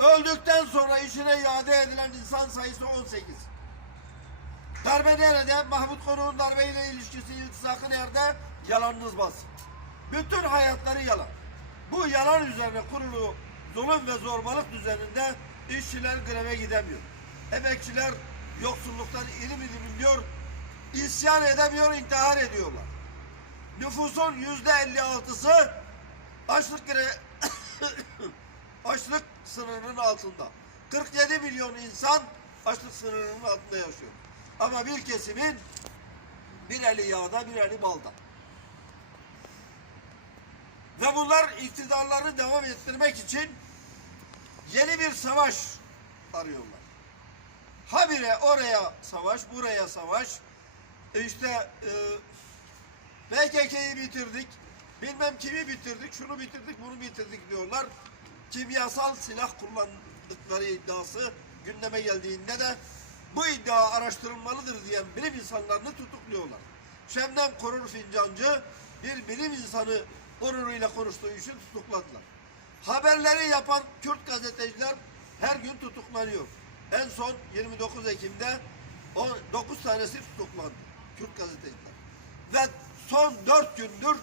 Öldükten sonra işine iade edilen insan sayısı 18. Darbe nerede? Mahmut Konuğ'un darbeyle ilişkisi, iltisakı nerede? Yalanınız bas. Bütün hayatları yalan. Bu yalan üzerine kurulu zulüm ve zorbalık düzeninde işçiler greve gidemiyor. Emekçiler yoksulluktan ilim ilim inliyor, isyan edemiyor, intihar ediyorlar. Nüfusun yüzde 56'sı açlık gre açlık sınırının altında. 47 milyon insan açlık sınırının altında yaşıyor. Ama bir kesimin bir eli yağda bir eli balda. Ve bunlar iktidarlarını devam ettirmek için yeni bir savaş arıyorlar. Habire oraya savaş, buraya savaş. İşte e, PKK'yı bitirdik, bilmem kimi bitirdik, şunu bitirdik, bunu bitirdik diyorlar. Kimyasal silah kullandıkları iddiası gündeme geldiğinde de bu iddia araştırılmalıdır diyen bilim insanlarını tutukluyorlar. Şemdem Korur Fincancı bir bilim insanı onuruyla konuştuğu için tutukladılar. Haberleri yapan Kürt gazeteciler her gün tutuklanıyor. En son 29 Ekim'de 9 tanesi tutuklandı. Kürt gazeteciler. Ve son 4 gündür